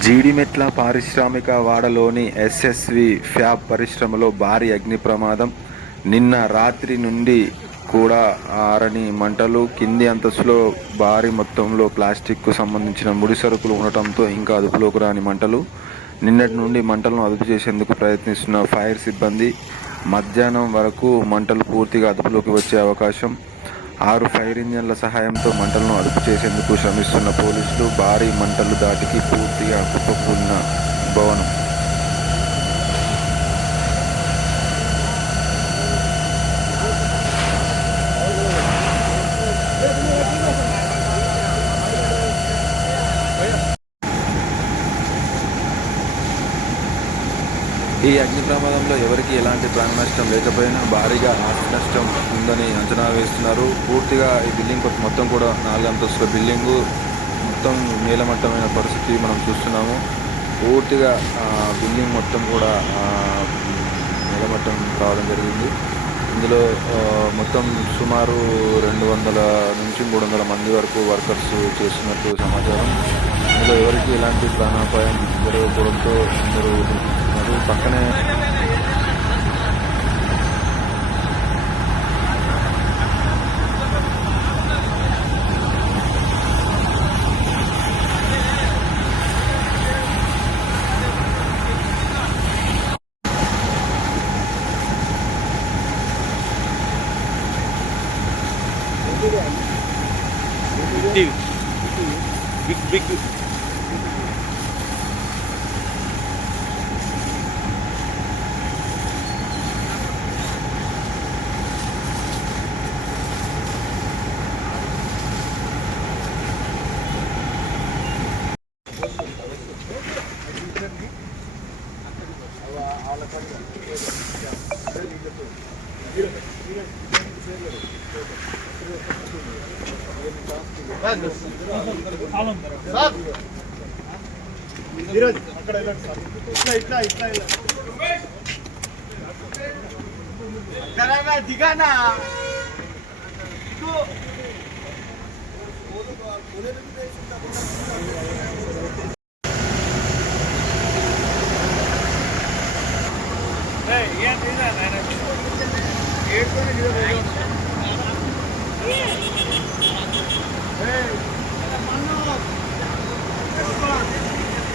జీడిమెట్ల పారిశ్రామిక వాడలోని SSV fab పరిశ్రమలో భారీ అగ్ని ప్రమాదం. నిన్న రాత్రి నుండి కూడా ఆరని మంటలు. కింది అంతస్తులో భారీ మొత్తంలో ప్లాస్టిక్కు సంబంధించిన ముడి సరుకులు ఉండటంతో ఇంకా అదుపులోకి రాని మంటలు. నిన్నటి నుండి మంటలను అదుపు చేసేందుకు ప్రయత్నిస్తున్న ఫైర్ సిబ్బంది మధ్యాహ్నం వరకు మంటలు పూర్తిగా అదుపులోకి వచ్చే అవకాశం. 6 ఫైర్ ఇంజన్ల సహాయంతో మంటలను అదుపు చేసేందుకు శ్రమిస్తున్న పోలీసులు. భారీ మంటలు దాటికి పూర్తిగా కుప్పకూలిన భవనం. ఈ అగ్ని ప్రమాదంలో ఎవరికీ ఎలాంటి ప్రాణ నష్టం లేకపోయినా భారీగా ఆస్తి నష్టం ఉందని అంచనా వేస్తున్నారు. పూర్తిగా ఈ బిల్డింగ్ మొత్తం కూడా 4 అంతస్తుల బిల్డింగు మొత్తం నేలమట్టమైన పరిస్థితి మనం చూస్తున్నాము. పూర్తిగా బిల్డింగ్ మొత్తం కూడా నేలమట్టం కావడం జరిగింది. ఇందులో మొత్తం సుమారు 200 నుంచి 300 మంది వరకు వర్కర్స్ చేస్తున్నట్టు సమాచారం. ఇందులో ఎవరికి ఎలాంటి ప్రాణాపాయం జరగకపోవడంతో అందరూ ఉన్నారు. పక్కనే బిగ్ దిగానా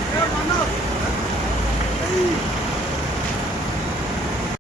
Hey, Manoj!